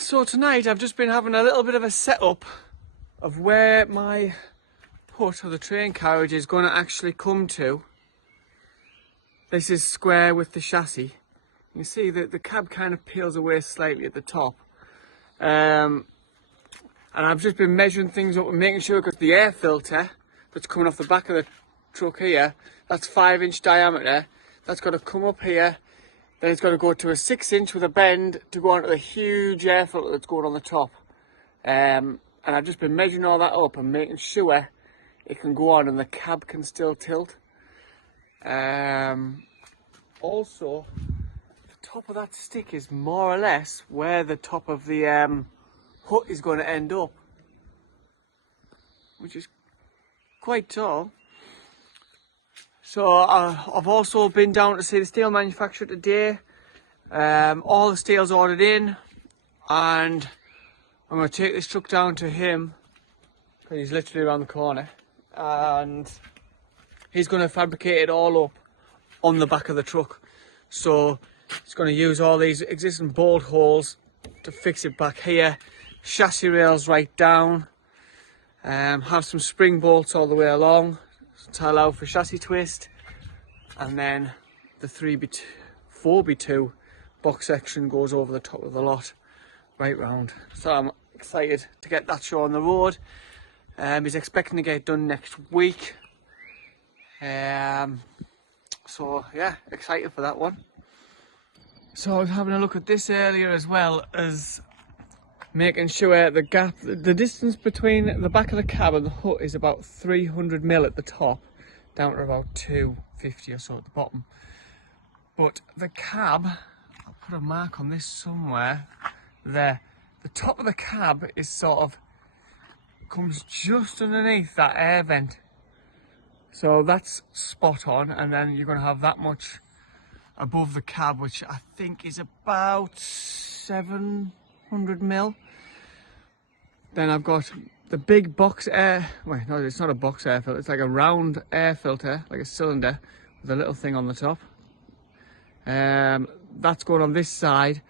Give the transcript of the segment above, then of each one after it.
So tonight I've just been having a little bit of a setup of where my put or the train carriage is going to actually come to. This is square with the chassis. You can see that the cab kind of peels away slightly at the top. And I've just been measuring things up and making sure, because the air filter that's coming off the back of the truck here, that's 5-inch diameter. That's got to come up here. Then it's got to go to a 6-inch with a bend to go onto the huge air filter that's going on the top. And I've just been measuring all that up and making sure it can go on and the cab can still tilt. Also, the top of that stick is more or less where the top of the hut is going to end up, which is quite tall. So I've also been down to see the steel manufacturer today. All the steel's ordered in, and I'm going to take this truck down to him because he's literally around the corner, and he's going to fabricate it all up on the back of the truck. So he's going to use all these existing bolt holes to fix it back here, chassis rails right down, have some spring bolts all the way along to allow for chassis twist, and then the 4x2 box section goes over the top of the lot right round. So I'm excited to get that show on the road. He's expecting to get it done next week. So yeah, excited for that one. So I was having a look at this earlier, as well as making sure the gap, the distance between the back of the cab and the hut is about 300mm at the top, down to about 250 or so at the bottom. But the cab, I'll put a mark on this somewhere there, the top of the cab is sort of, comes just underneath that air vent. So that's spot on, and then you're going to have that much above the cab, which I think is about 700mm. Then I've got the big box air, wait, no, it's not a box air filter, it's like a round air filter, like a cylinder with a little thing on the top. That's going on this side.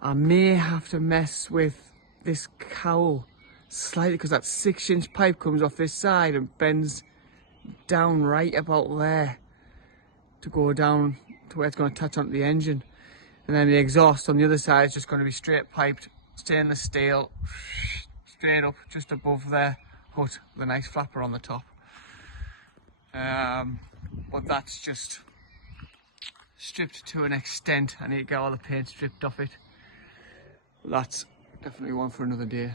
I may have to mess with this cowl slightly, because that 6-inch pipe comes off this side and bends down right about there to go down to where it's going to touch onto the engine. And then the exhaust on the other side is just going to be straight piped stainless steel straight up just above there, but with a nice flapper on the top. But that's just stripped to an extent. I need to get all the paint stripped off it. That's definitely one for another day.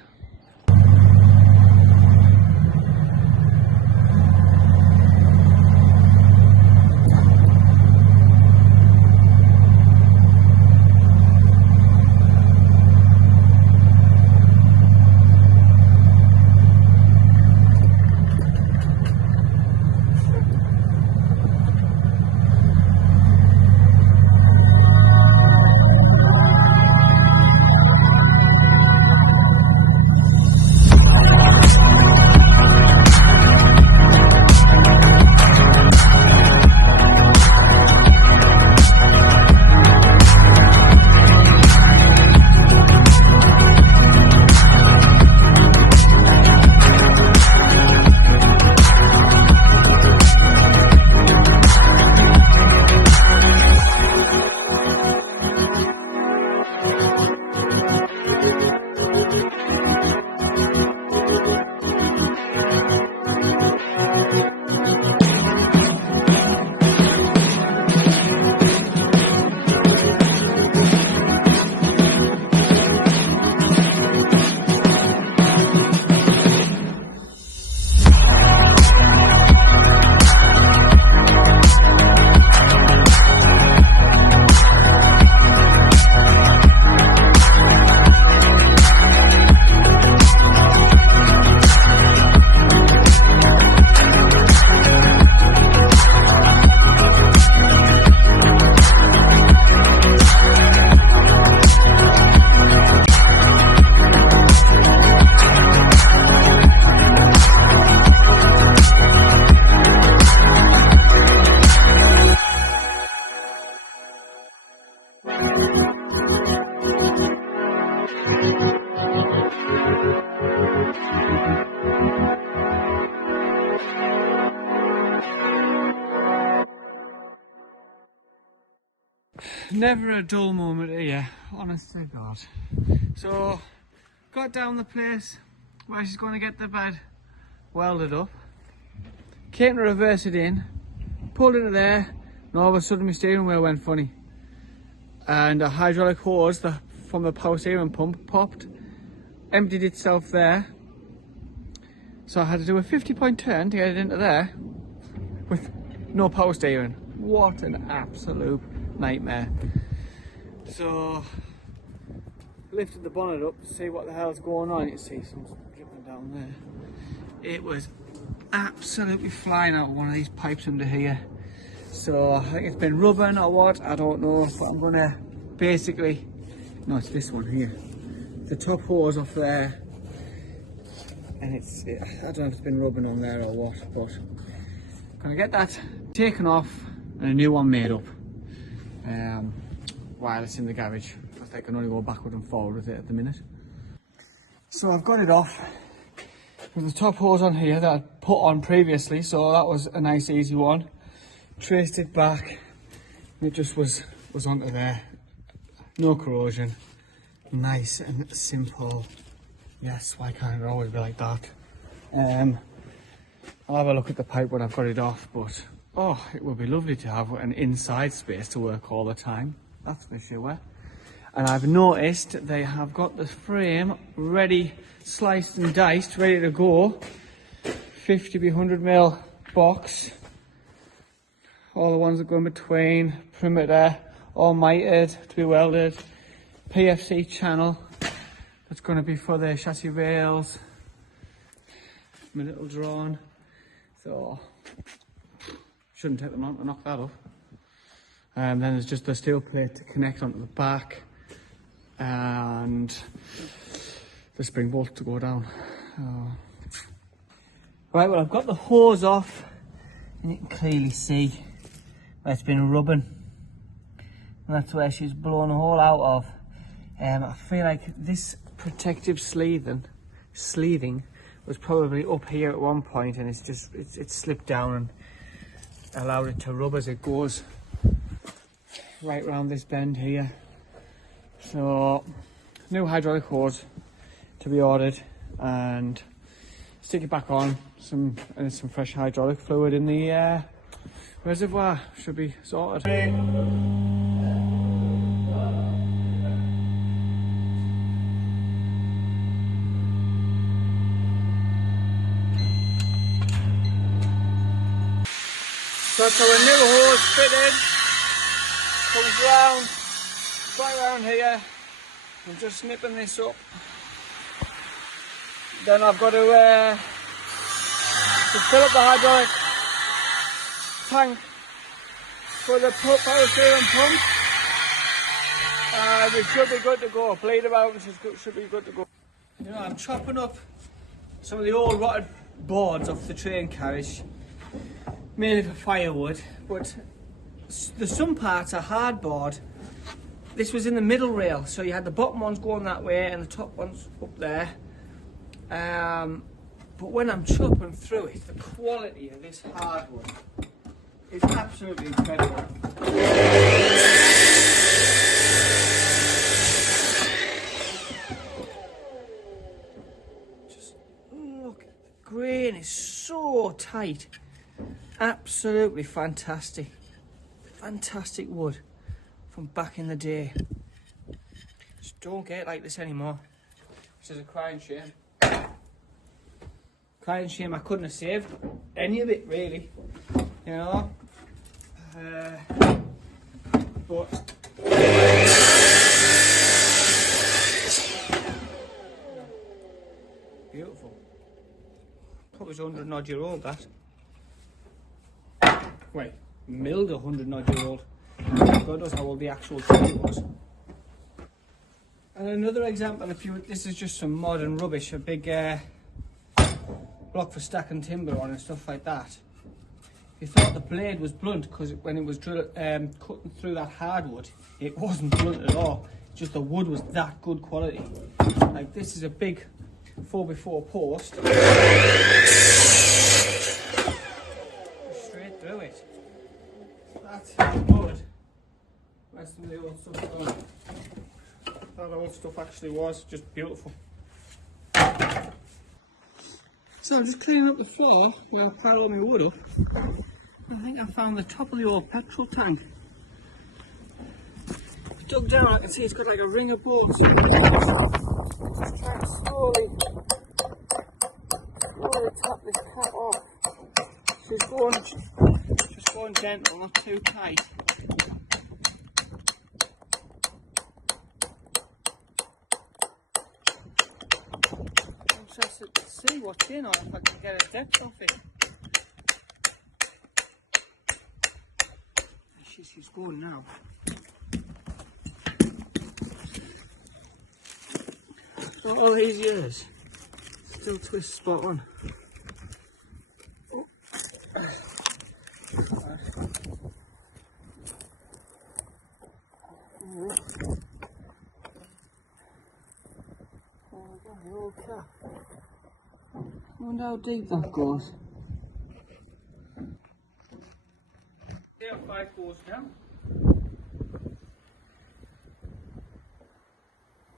Never a dull moment here, honest to God. So, got down the place where she's going to get the bed welded up. Came to reverse it in, pulled into there, and all of a sudden my steering wheel went funny. And a hydraulic hose from the power steering pump popped, emptied itself there. So I had to do a 50-point turn to get it into there with no power steering. What an absolute nightmare. So lifted the bonnet up to see what the hell's going on. You see something dripping down there. It was absolutely flying out of one of these pipes under here. So I think it's been rubbing or what, I don't know, but I'm gonna basically, no, it's this one here, the top hose off there, and I don't know if it's been rubbing on there or what, but I'm gonna get that taken off and a new one made up while it's in the garage, because I can only go backward and forward with it at the minute. So I've got it off with the top hose on here that I put on previously, so that was a nice easy one. Traced it back and it just was onto there. No corrosion, nice and simple. Yes, why can't it always be like that? I'll have a look at the pipe when I've got it off, but oh, it would be lovely to have an inside space to work all the time, that's for sure. And I've noticed they have got the frame ready, sliced and diced, ready to go. 50 by 100mm box. All the ones that go in between, perimeter, all mitered to be welded. PFC channel, that's going to be for the chassis rails. My little drawn. So, shouldn't take them long to knock that off. And then there's just the steel plate to connect onto the back. And the spring bolt to go down. Right, well I've got the hose off and you can clearly see where it's been rubbing. And that's where she's blown a hole out of. I feel like this protective sleeving was probably up here at one point, and it's slipped down and allowed it to rub as it goes right round this bend here. So new hydraulic hose to be ordered, and stick it back on, some fresh hydraulic fluid in the reservoir. Should be sorted. So that's our new hose fitted. Comes round, right around here. I'm just snipping this up. Then I've got to fill up the hydraulic tank for the power steering pump. And it should be good to go. Bleed about, it should be good to go. You know, I'm chopping up some of the old rotted boards off the train carriage, mainly for firewood, but some parts are hardboard. This was in the middle rail, so you had the bottom ones going that way and the top ones up there. But when I'm chopping through it, the quality of this hardwood is absolutely incredible. Just look, the grain is so tight. Absolutely fantastic. Fantastic wood from back in the day. Just don't get like this anymore, which is a crying shame. Crying shame I couldn't have saved any of it, really, you know. But beautiful. Probably 100 odd year old, that. Wait, milled 100 odd year old. God knows how old the actual tree was. And another example, this is just some modern rubbish, a big block for stacking timber on and stuff like that. You thought the blade was blunt because when it was cutting through that hardwood, it wasn't blunt at all. just the wood was that good quality. Like this is a big 4x4 post. Straight through it. That's how good the rest of the old stuff was. That old stuff actually was just beautiful. So I'm just cleaning up the floor where I piled all my wood up. I think I found the top of the old petrol tank. I dug down, I can see it's got like a ring of bolts. Just trying to slowly tap this cap off. She's going gentle, not too tight. I'm interested to see what's in, or if I can get a depth off it. She's going now. After all these years, still twist spot on. Oh. The old cap. I wonder how deep that goes. See how far it goes down.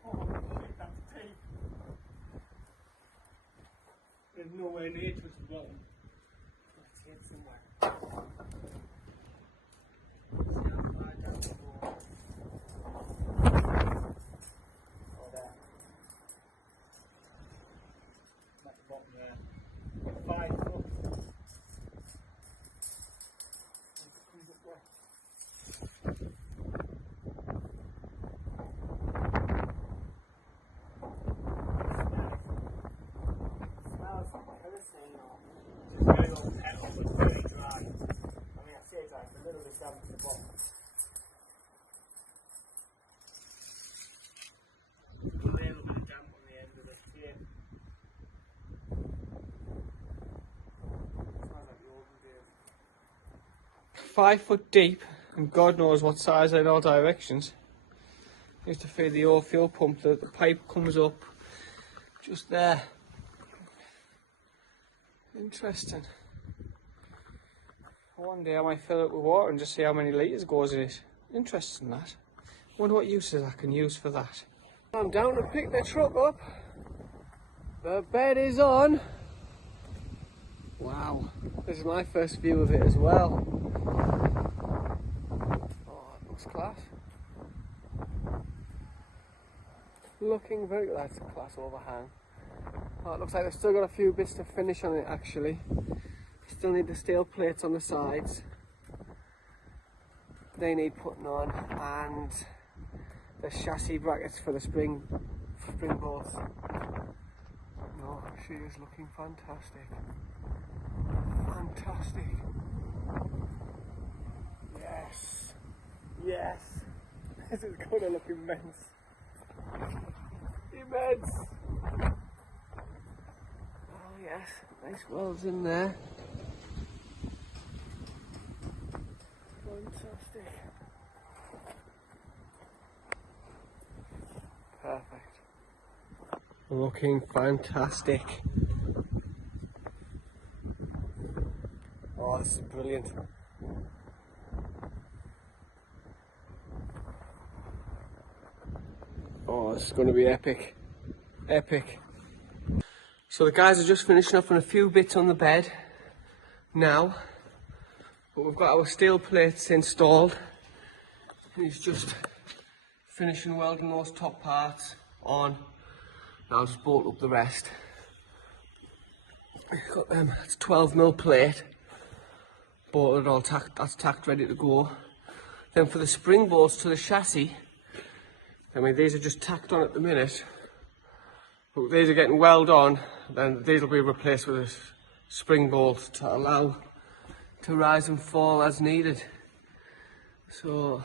Oh shit, that's deep. There's nowhere near to the bottom. Let's get somewhere. See how far down it goes. Oh, there. At the bottom there. 5 foot. A little bit of damp on the end of the tape. Smells like the olden days. 5 foot deep, and God knows what size in all directions. Used to feed the old fuel pump. The pipe comes up just there. Interesting. One day I might fill it with water and just see how many litres goes in it. Interesting that. Wonder what uses I can use for that. I'm down to pick the truck up. The bed is on. Wow, this is my first view of it as well. Oh, it looks class. Looking very, that's a class overhang. Oh, it looks like they've still got a few bits to finish on it actually. Still need the steel plates on the sides. They need putting on, and the chassis brackets for the spring bolts. No, she is looking fantastic. Fantastic. Yes. Yes. This is going to look immense. Immense. Oh yes, nice welds in there. Fantastic. Perfect. Looking fantastic. Oh, this is brilliant. Oh, this is going to be epic. Epic. So the guys are just finishing up on a few bits on the bed now. But we've got our steel plates installed. He's just finishing welding those top parts on. Now I'll just bolt up the rest. We've got them, it's 12mm plate. Bolted all tacked, that's tacked ready to go. Then for the spring bolts to the chassis, I mean these are just tacked on at the minute. But these are getting welded on, then these will be replaced with a spring bolt to allow to rise and fall as needed. So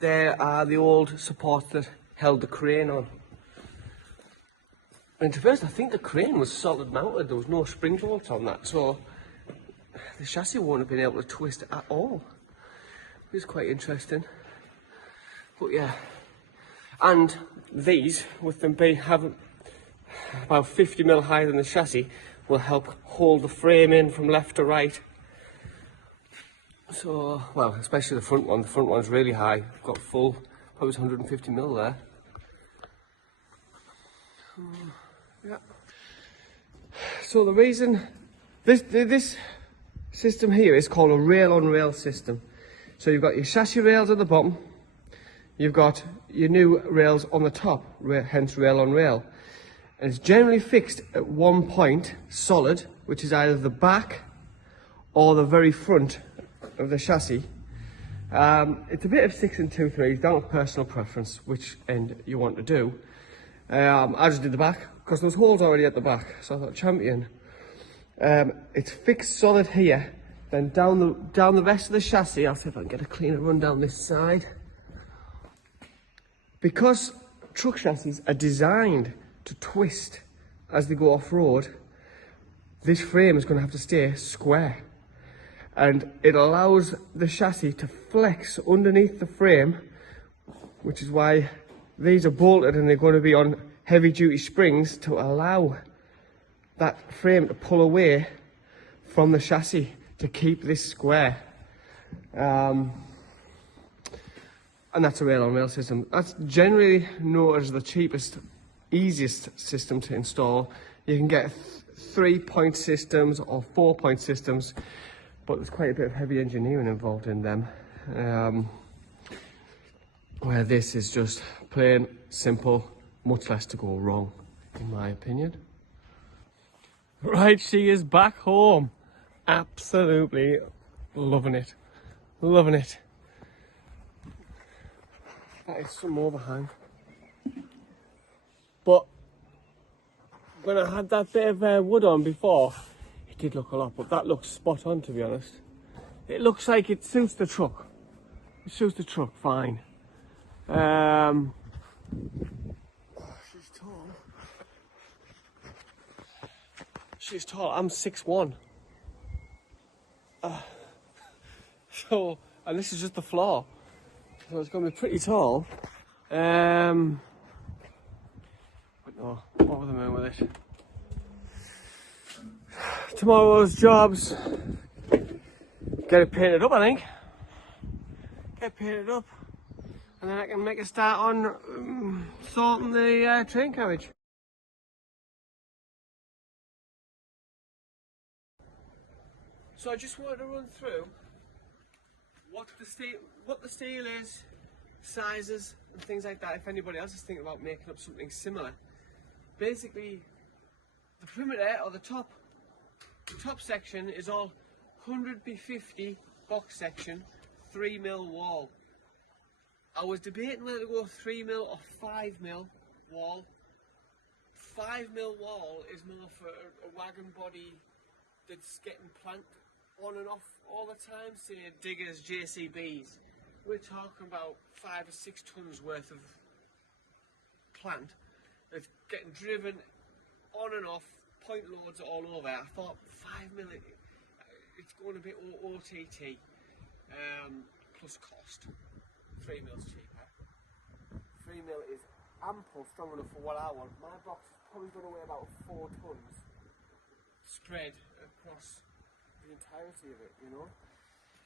there are the old supports that held the crane on. And to be honest, I think the crane was solid mounted, there was no spring bolts on that, so the chassis won't have been able to twist at all. It was quite interesting. But yeah, And these, with them being having about 50mm higher than the chassis, will help hold the frame in from left to right. So, well, especially the front one. The front one's really high. I've got full, probably 150mm there. Yeah. So the reason this system here is called a rail-on-rail system. So you've got your chassis rails at the bottom, you've got your new rails on the top, hence rail-on-rail. And it's generally fixed at one point, solid, which is either the back or the very front of the chassis. It's a bit of 6 and 2 3s, down to personal preference, which end you want to do. I just did the back, because there was holes already at the back, so I thought, champion. It's fixed solid here, then down the rest of the chassis. I'll see if I can get a cleaner run down this side. Because truck chassis are designed to twist as they go off-road, this frame is going to have to stay square. And it allows the chassis to flex underneath the frame, which is why these are bolted and they're going to be on heavy-duty springs to allow that frame to pull away from the chassis to keep this square. And that's a rail-on-rail system. That's generally known as the cheapest, easiest system to install. You can get 3-point systems or 4-point systems, but there's quite a bit of heavy engineering involved in them. Where this is just plain, simple, much less to go wrong, in my opinion. Right, she is back home. Absolutely loving it. Loving it. That is some overhang. But when I had that bit of wood on before, it did look a lot, but that looks spot on, to be honest. It looks like it suits the truck. It suits the truck fine. She's tall. She's tall. I'm 6'1". So, and this is just the floor. So it's going to be pretty tall. But no, over the moon with it. Tomorrow's jobs, get it painted up, I think. Get it painted up. And then I can make a start on sorting the train carriage. So I just wanted to run through what the steel is, sizes and things like that, if anybody else is thinking about making up something similar. Basically, the perimeter or the top section is all 100x50 box section, 3mm wall. I was debating whether to go 3mm or 5mm wall. 5mm wall is more for a wagon body that's getting plant on and off all the time, say diggers, JCBs. We're talking about 5 or 6 tons worth of plant that's getting driven on and off, point loads all over. I thought 5mm, it's going a bit OTT, plus cost. 3mm cheaper. 3mm is ample, strong enough for what I want. My box is probably going to weigh about 4 tons spread across the entirety of it, you know.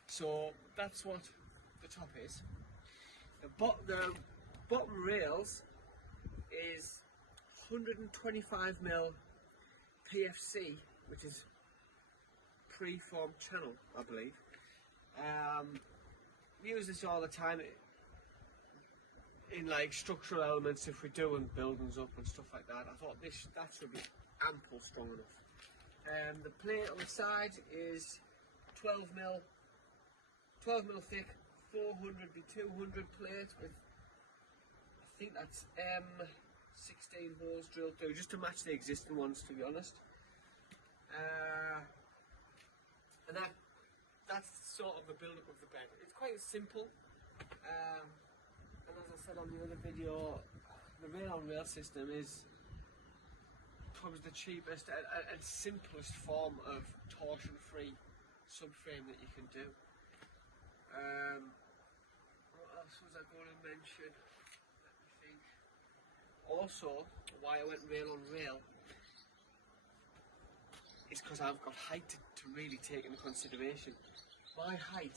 So that's what the top is. The bottom rails is 125mm PFC, which is pre-formed channel, I believe. We use this all the time in like structural elements if we're doing buildings up and stuff like that. I thought that should be ample strong enough. The plate on the side is 12mm thick, 400x200 plate with, I think that's 16 holes drilled through, just to match the existing ones, to be honest. And that's sort of the build-up of the bed. It's quite simple. And as I said on the other video, the rail-on-rail system is probably the cheapest and simplest form of torsion-free subframe that you can do. What else was I going to mention? Let me think. Also, why I went rail on rail is because I've got height to really take into consideration. My height,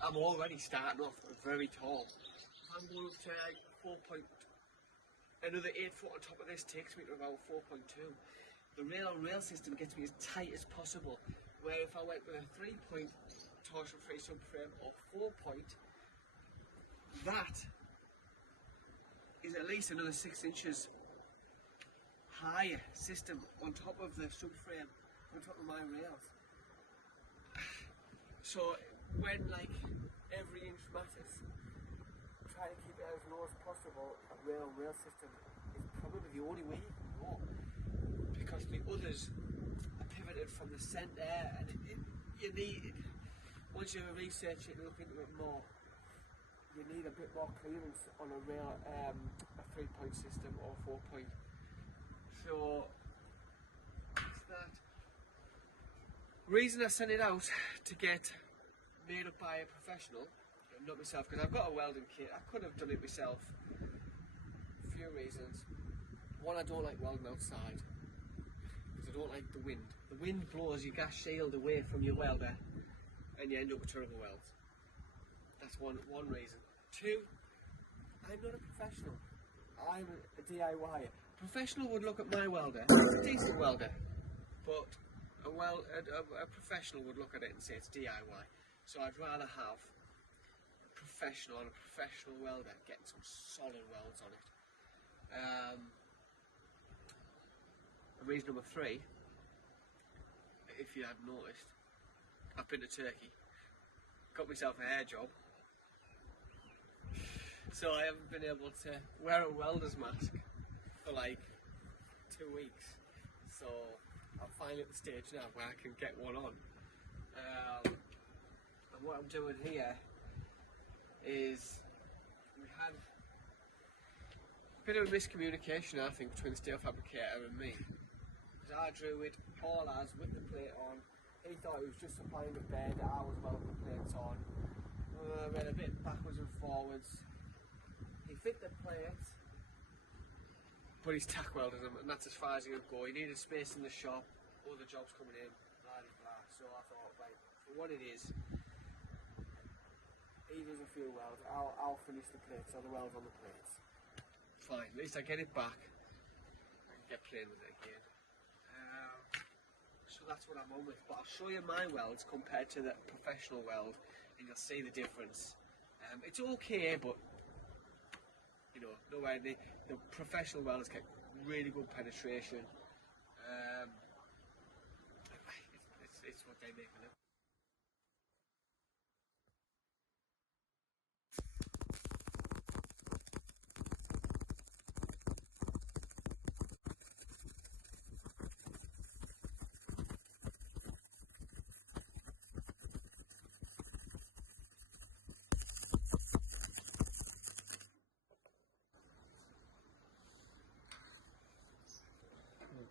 I'm already starting off very tall. If I'm going up to like 4 point, another 8 foot on top of this takes me to about 4.2. The rail on rail system gets me as tight as possible, where if I went with a 3-point torsion free subframe or 4-point, that is at least another 6 inches higher system on top of the subframe, on top of my rails. So when like every inch matters, try to keep it as low as possible. A rail on rail system is probably the only way you can go, because the others are pivoted from the centre, and you need, once you research it and look into it more, you need a bit more clearance on a rail, a 3-point system or 4-point. So that's that. Reason I sent it out to get made up by a professional, not myself, because I've got a welding kit. I could have done it myself. A few reasons. One, I don't like welding outside because I don't like the wind. The wind blows your gas shield away from your welder, and you end up with terrible welds. That's one reason. Two, I'm not a professional. I'm a DIYer. Professional would look at my welder, it's a decent welder, but a professional would look at it and say it's DIY. So I'd rather have a professional and a professional welder getting some solid welds on it. Reason number 3, if you hadn't noticed, I've been to Turkey, got myself a hair job, so I haven't been able to wear a welder's mask for like 2 weeks. So I'm finally at the stage now where I can get one on. And what I'm doing here is, we had a bit of a miscommunication, I think, between the steel fabricator and me. I drew it all as with the plate on. He thought it was just supplying the bed, I was welding the plates on. Went a bit backwards and forwards. He fit the plates, but he's tack welded them, and that's as far as he could go. He needed space in the shop, all the jobs coming in, blah blah blah. So I thought, right, for what it is, he does a few welds, I'll finish the plates, or the welds on the plates. Fine, at least I get it back, I can get playing with it again. So that's what I'm on with, but I'll show you my welds compared to the professional weld, and you'll see the difference. It's okay, but you know, nowhere the professional welders get really good penetration. It's what they make of it.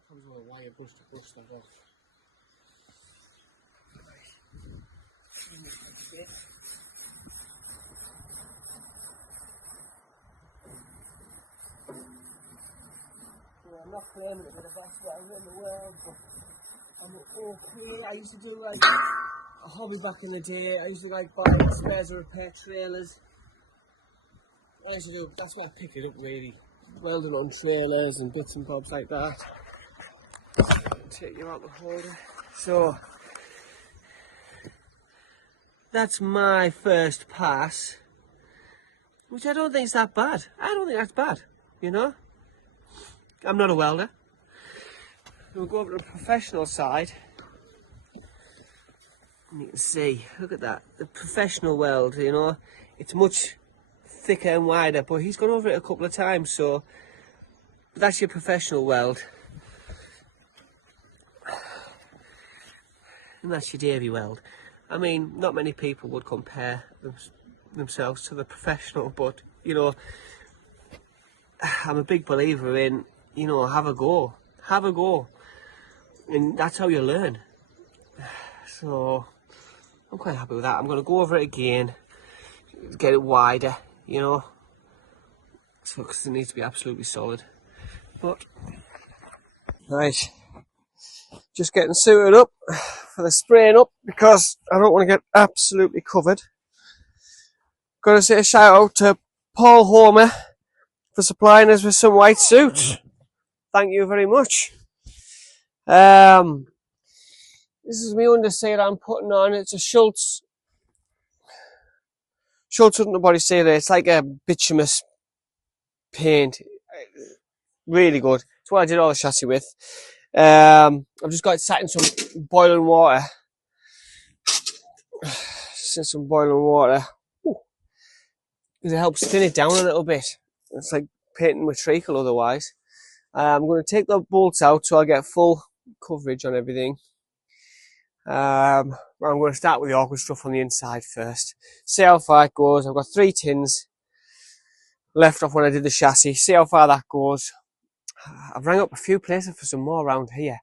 Comes with a wire brush to brush that off. I'm not claiming to be the best welder in the world, but I'm okay. I used to do like a hobby back in the day. I used to like buy spares and repair trailers. I used to do, that's why I picked it up really. Welding on trailers and bits and bobs like that. Take you out the holder. So that's my first pass, which I don't think is that bad. I don't think that's bad, you know. I'm not a welder. We'll go over to the professional side. And you can see, look at that, the professional weld, you know, it's much thicker and wider, but he's gone over it a couple of times, so that's your professional weld. And that's your Davy weld. I mean, not many people would compare themselves to the professional, but, you know, I'm a big believer in, you know, have a go. Have a go. And that's how you learn. So, I'm quite happy with that. I'm going to go over it again, get it wider, you know. So, because it needs to be absolutely solid. But Right, just getting suited up for the spraying up because I don't want to get absolutely covered. Got to say a shout out to Paul Homer for supplying us with some white suits. Thank you very much. This is my underseat I'm putting on. It's a Schultz. Schultz wouldn't nobody say that. It's like a bituminous paint. Really good. It's what I did all the chassis with. I've just got it sat in some boiling water. Just in some boiling water. Because it helps thin it down a little bit. It's like painting with treacle otherwise. I'm going to take the bolts out so I'll get full coverage on everything. I'm going to start with the awkward stuff on the inside first. See how far it goes. I've got 3 tins left off when I did the chassis. See how far that goes. I've rang up a few places for some more around here.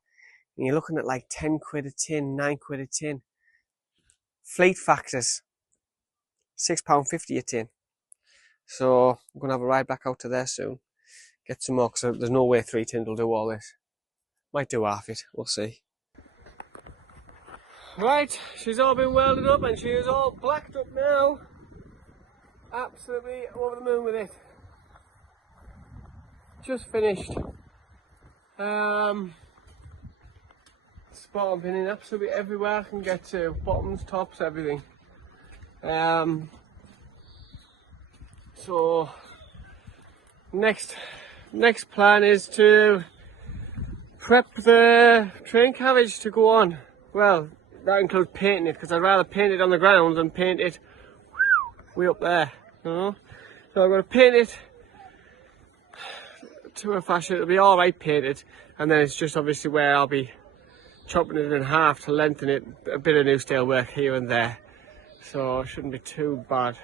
And you're looking at like 10 quid a tin, 9 quid a tin. Fleet factors, £6.50 a tin. So I'm going to have a ride back out to there soon. Get some more, because there's no way 3 tins will do all this. Might do half it, we'll see. right, she's all been welded up and she is all blacked up now. Absolutely over the moon with it. Just finished. Spot on pinning absolutely everywhere I can get to. Bottoms, tops, everything. So next plan is to prep the train carriage to go on. Well, that includes painting it, because I'd rather paint it on the ground than paint it way up there, you know. So I'm going to paint it to a fashion it'll be alright painted, and then it's just obviously where I'll be chopping it in half to lengthen it, a bit of new steel work here and there. So it shouldn't be too bad.